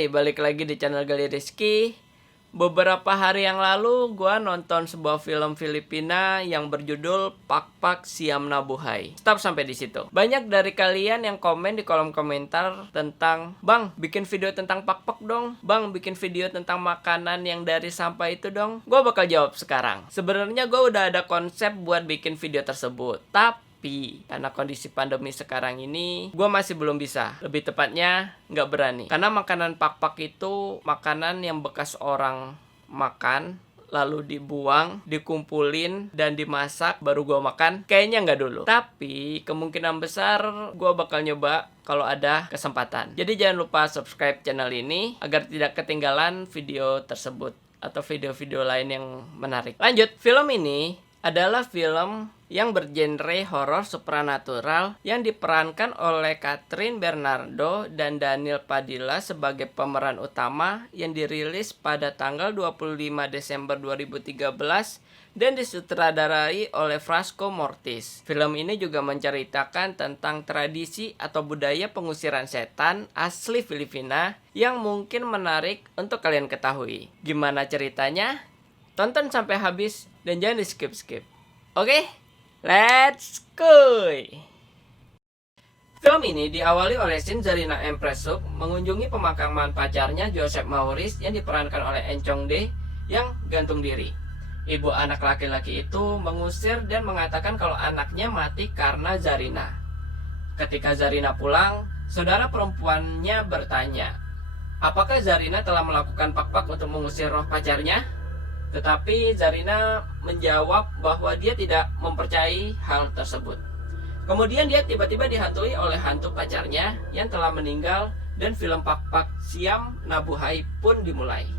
Hai, balik lagi di channel Gali Rizky. Beberapa hari yang lalu gua nonton sebuah film Filipina yang berjudul Pak Pak Siam Na Buhay. Stop sampai di situ. Banyak dari kalian yang komen di kolom komentar tentang, "Bang, bikin video tentang Pak Pak dong. Bang, bikin video tentang makanan yang dari sampah itu dong." Gua bakal jawab sekarang. Sebenarnya gua udah ada konsep buat bikin video tersebut, tapi karena kondisi pandemi sekarang ini, gue masih belum bisa. Lebih tepatnya, nggak berani. Karena makanan pak-pak itu makanan yang bekas orang makan, lalu dibuang, dikumpulin, dan dimasak, baru gue makan. Kayaknya nggak dulu. Tapi, kemungkinan besar gue bakal nyoba kalau ada kesempatan. Jadi jangan lupa subscribe channel ini, agar tidak ketinggalan video tersebut atau video-video lain yang menarik. Lanjut, film ini adalah film yang bergenre horor supranatural yang diperankan oleh Catherine Bernardo dan Daniel Padilla sebagai pemeran utama, yang dirilis pada tanggal 25 Desember 2013 dan disutradarai oleh Frasco Mortis. Film ini juga menceritakan tentang tradisi atau budaya pengusiran setan asli Filipina yang mungkin menarik untuk kalian ketahui. Gimana ceritanya? Tonton sampai habis dan jangan di skip-skip. Oke? Let's go! Film ini diawali oleh scene Zarina Empresuk mengunjungi pemakaman pacarnya Joseph Maurice yang diperankan oleh Encong De yang gantung diri. Ibu anak laki-laki itu mengusir dan mengatakan kalau anaknya mati karena Zarina. Ketika Zarina pulang, saudara perempuannya bertanya, apakah Zarina telah melakukan pak-pak untuk mengusir roh pacarnya? Tetapi Zarina menjawab bahwa dia tidak mempercayai hal tersebut. Kemudian dia tiba-tiba dihantui oleh hantu pacarnya yang telah meninggal dan film Pak Pak Siam Na Buhay pun dimulai.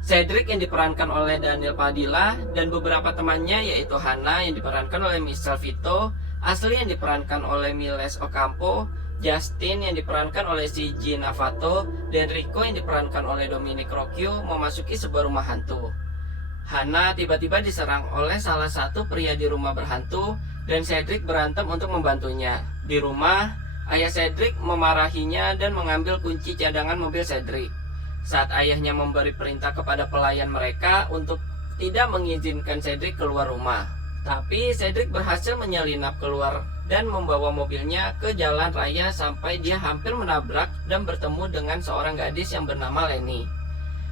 Cedric yang diperankan oleh Daniel Padilla dan beberapa temannya yaitu Hana yang diperankan oleh Michelle Vito, Ashley yang diperankan oleh Miles Ocampo, Justin yang diperankan oleh Sigi Navato, dan Rico yang diperankan oleh Dominic Rocchio memasuki sebuah rumah hantu. Hana tiba-tiba diserang oleh salah satu pria di rumah berhantu dan Cedric berantem untuk membantunya. Di rumah, ayah Cedric memarahinya dan mengambil kunci cadangan mobil Cedric. Saat ayahnya memberi perintah kepada pelayan mereka untuk tidak mengizinkan Cedric keluar rumah. Tapi Cedric berhasil menyelinap keluar dan membawa mobilnya ke jalan raya sampai dia hampir menabrak dan bertemu dengan seorang gadis yang bernama Lenny.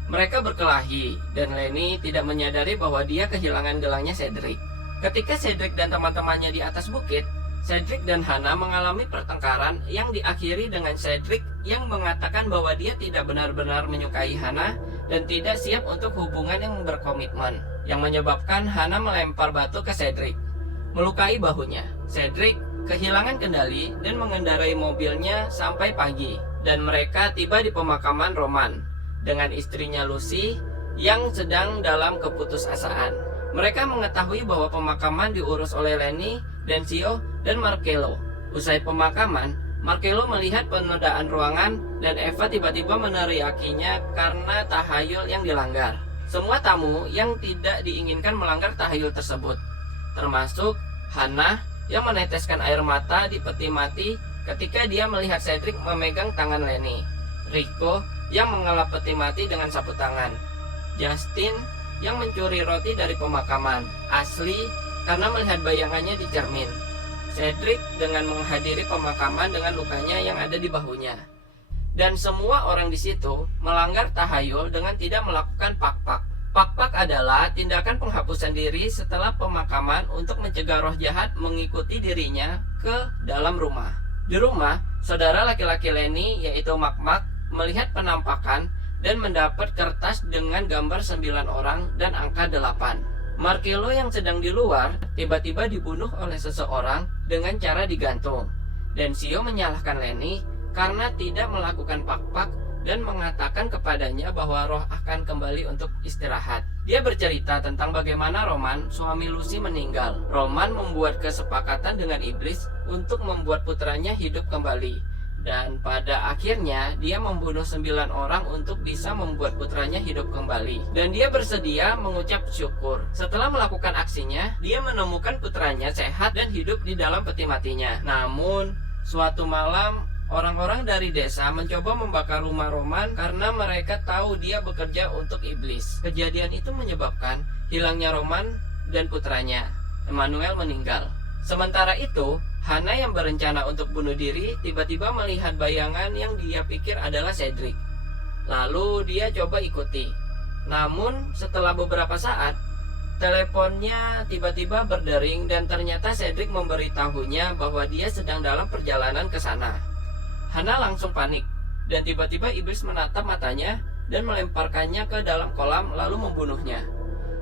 Mereka berkelahi, dan Lenny tidak menyadari bahwa dia kehilangan gelangnya Cedric. Ketika Cedric dan teman-temannya di atas bukit, Cedric dan Hana mengalami pertengkaran yang diakhiri dengan Cedric yang mengatakan bahwa dia tidak benar-benar menyukai Hana dan tidak siap untuk hubungan yang berkomitmen, yang menyebabkan Hana melempar batu ke Cedric, melukai bahunya. Cedric kehilangan kendali dan mengendarai mobilnya sampai pagi, dan mereka tiba di pemakaman Roman dengan istrinya Lucy yang sedang dalam keputusasaan. Mereka mengetahui bahwa pemakaman diurus oleh Lenny, Dencio, dan Marcello. Usai pemakaman, Marcello melihat penodaan ruangan dan Eva tiba-tiba meneriakinya karena tahayul yang dilanggar. Semua tamu yang tidak diinginkan melanggar tahayul tersebut, termasuk Hana yang meneteskan air mata di peti mati ketika dia melihat Cedric memegang tangan Lenny, Rico yang mengelap peti mati dengan sapu tangan, Justin yang mencuri roti dari pemakaman, Ashley karena melihat bayangannya di cermin, Cedric dengan menghadiri pemakaman dengan lukanya yang ada di bahunya. Dan semua orang di situ melanggar tahayul dengan tidak melakukan pak-pak. Pak-pak adalah tindakan penghapusan diri setelah pemakaman untuk mencegah roh jahat mengikuti dirinya ke dalam rumah. Di rumah, saudara laki-laki Lenny yaitu Mak melihat penampakan dan mendapat kertas dengan gambar 9 orang dan angka 8. Marcello yang sedang di luar tiba-tiba dibunuh oleh seseorang dengan cara digantung. Dan Sio menyalahkan Lenny karena tidak melakukan pak-pak dan mengatakan kepadanya bahwa roh akan kembali untuk istirahat. Dia bercerita tentang bagaimana Roman, suami Lucy, meninggal. Roman membuat kesepakatan dengan iblis untuk membuat putranya hidup kembali. Dan pada akhirnya dia membunuh 9 orang untuk bisa membuat putranya hidup kembali. Dan dia bersedia mengucap syukur. Setelah melakukan aksinya, dia menemukan putranya sehat dan hidup di dalam peti matinya. Namun, suatu malam orang-orang dari desa mencoba membakar rumah Roman karena mereka tahu dia bekerja untuk iblis. Kejadian itu menyebabkan hilangnya Roman dan putranya, Emmanuel, meninggal. Sementara itu, Hana yang berencana untuk bunuh diri tiba-tiba melihat bayangan yang dia pikir adalah Cedric. Lalu dia coba ikuti. Namun setelah beberapa saat, teleponnya tiba-tiba berdering dan ternyata Cedric memberitahunya bahwa dia sedang dalam perjalanan ke sana. Hana langsung panik dan tiba-tiba iblis menatap matanya dan melemparkannya ke dalam kolam lalu membunuhnya.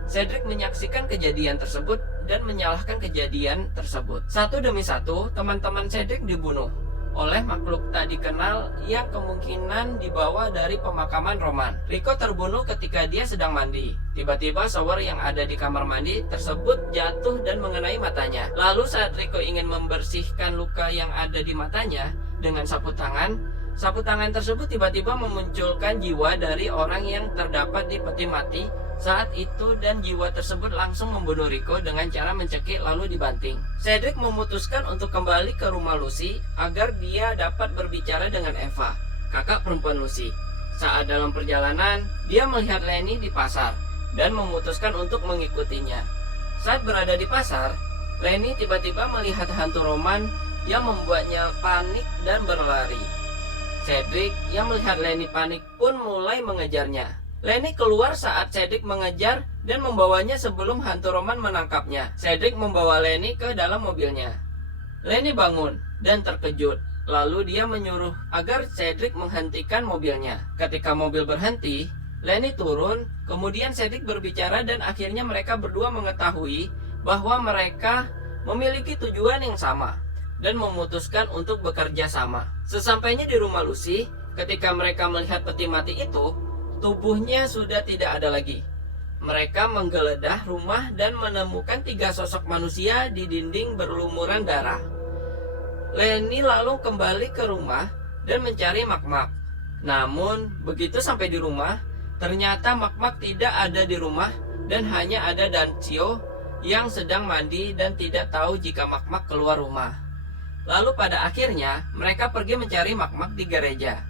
Cedric menyaksikan kejadian tersebut dan menyalahkan kejadian tersebut. Satu demi satu, teman-teman Cedric dibunuh oleh makhluk tak dikenal yang kemungkinan dibawa dari pemakaman Roman. Rico terbunuh ketika dia sedang mandi. Tiba-tiba shower yang ada di kamar mandi tersebut jatuh dan mengenai matanya. Lalu saat Rico ingin membersihkan luka yang ada di matanya dengan sapu tangan tersebut tiba-tiba memunculkan jiwa dari orang yang terdapat di peti mati saat itu, dan jiwa tersebut langsung membunuh Rico dengan cara mencekik lalu dibanting. Cedric memutuskan untuk kembali ke rumah Lucy agar dia dapat berbicara dengan Eva, kakak perempuan Lucy. Saat dalam perjalanan, dia melihat Lenny di pasar dan memutuskan untuk mengikutinya. Saat berada di pasar, Lenny tiba-tiba melihat hantu Roman yang membuatnya panik dan berlari. Cedric yang melihat Lenny panik pun mulai mengejarnya. Lenny keluar saat Cedric mengejar dan membawanya sebelum hantu Roman menangkapnya. Cedric membawa Lenny ke dalam mobilnya. Lenny bangun dan terkejut. Lalu dia menyuruh agar Cedric menghentikan mobilnya. Ketika mobil berhenti, Lenny turun. Kemudian Cedric berbicara dan akhirnya mereka berdua mengetahui bahwa mereka memiliki tujuan yang sama dan memutuskan untuk bekerja sama. Sesampainya di rumah Lucy, ketika mereka melihat peti mati itu, tubuhnya sudah tidak ada lagi. Mereka menggeledah rumah dan menemukan 3 sosok manusia di dinding berlumuran darah. Lenny lalu kembali ke rumah dan mencari Mak-Mak. Namun, begitu sampai di rumah, ternyata Mak-Mak tidak ada di rumah dan hanya ada Dancio yang sedang mandi dan tidak tahu jika Mak-Mak keluar rumah. Lalu pada akhirnya, mereka pergi mencari Mak-Mak di gereja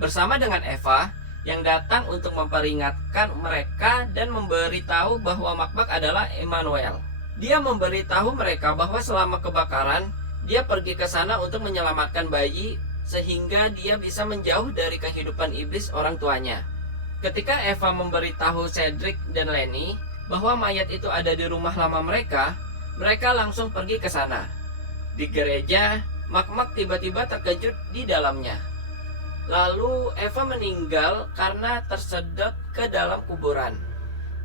bersama dengan Eva yang datang untuk memperingatkan mereka dan memberitahu bahwa Mak-Mak adalah Emmanuel. Dia memberitahu mereka bahwa selama kebakaran, dia pergi ke sana untuk menyelamatkan bayi sehingga dia bisa menjauh dari kehidupan iblis orang tuanya. Ketika Eva memberitahu Cedric dan Lenny bahwa mayat itu ada di rumah lama mereka, mereka langsung pergi ke sana. Di gereja, Mak-Mak tiba-tiba terkejut di dalamnya. Lalu Eva meninggal karena tersedot ke dalam kuburan.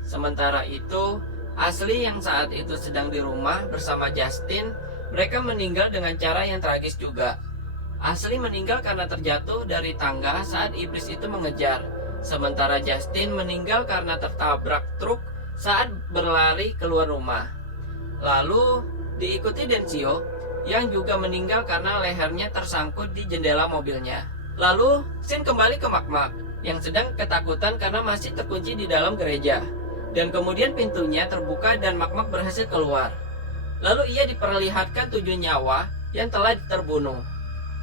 Sementara itu, Ashley yang saat itu sedang di rumah bersama Justin, mereka meninggal dengan cara yang tragis juga. Ashley meninggal karena terjatuh dari tangga saat iblis itu mengejar. Sementara Justin meninggal karena tertabrak truk saat berlari keluar rumah. Lalu diikuti Dancio yang juga meninggal karena lehernya tersangkut di jendela mobilnya. Lalu, Sin kembali ke Mak-Mak yang sedang ketakutan karena masih terkunci di dalam gereja. Dan kemudian pintunya terbuka dan Mak-Mak berhasil keluar. Lalu ia diperlihatkan 7 nyawa yang telah terbunuh.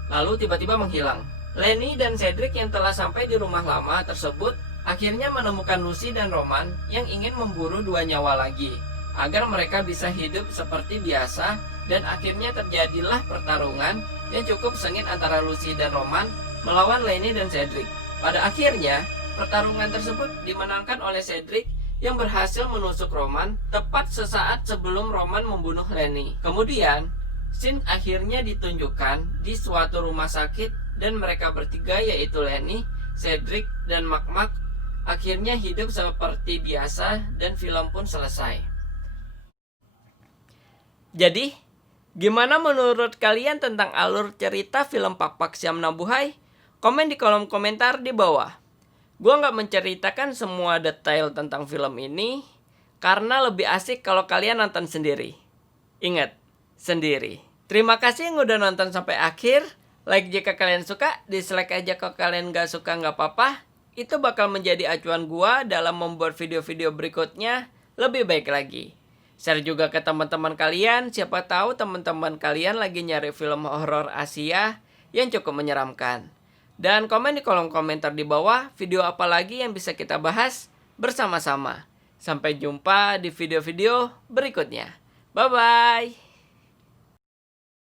Lalu tiba-tiba menghilang. Lenny dan Cedric yang telah sampai di rumah lama tersebut akhirnya menemukan Lucy dan Roman yang ingin memburu 2 nyawa lagi agar mereka bisa hidup seperti biasa, dan akhirnya terjadilah pertarungan yang cukup sengit antara Lucy dan Roman melawan Lenny dan Cedric. Pada akhirnya, pertarungan tersebut dimenangkan oleh Cedric yang berhasil menusuk Roman tepat sesaat sebelum Roman membunuh Lenny. Kemudian, Sin akhirnya ditunjukkan di suatu rumah sakit dan mereka bertiga yaitu Lenny, Cedric, dan Mak-Mak akhirnya hidup seperti biasa dan film pun selesai. Jadi, gimana menurut kalian tentang alur cerita film Pak Pak Siam Nabuhai? Komen di kolom komentar di bawah. Gua nggak menceritakan semua detail tentang film ini karena lebih asik kalau kalian nonton sendiri. Ingat, sendiri. Terima kasih yang udah nonton sampai akhir. Like jika kalian suka, dislike aja kalau kalian nggak suka nggak apa-apa. Itu bakal menjadi acuan gua dalam membuat video-video berikutnya lebih baik lagi. Share juga ke teman-teman kalian, siapa tahu teman-teman kalian lagi nyari film horor Asia yang cukup menyeramkan. Dan komen di kolom komentar di bawah video apa lagi yang bisa kita bahas bersama-sama. Sampai jumpa di video-video berikutnya. Bye-bye.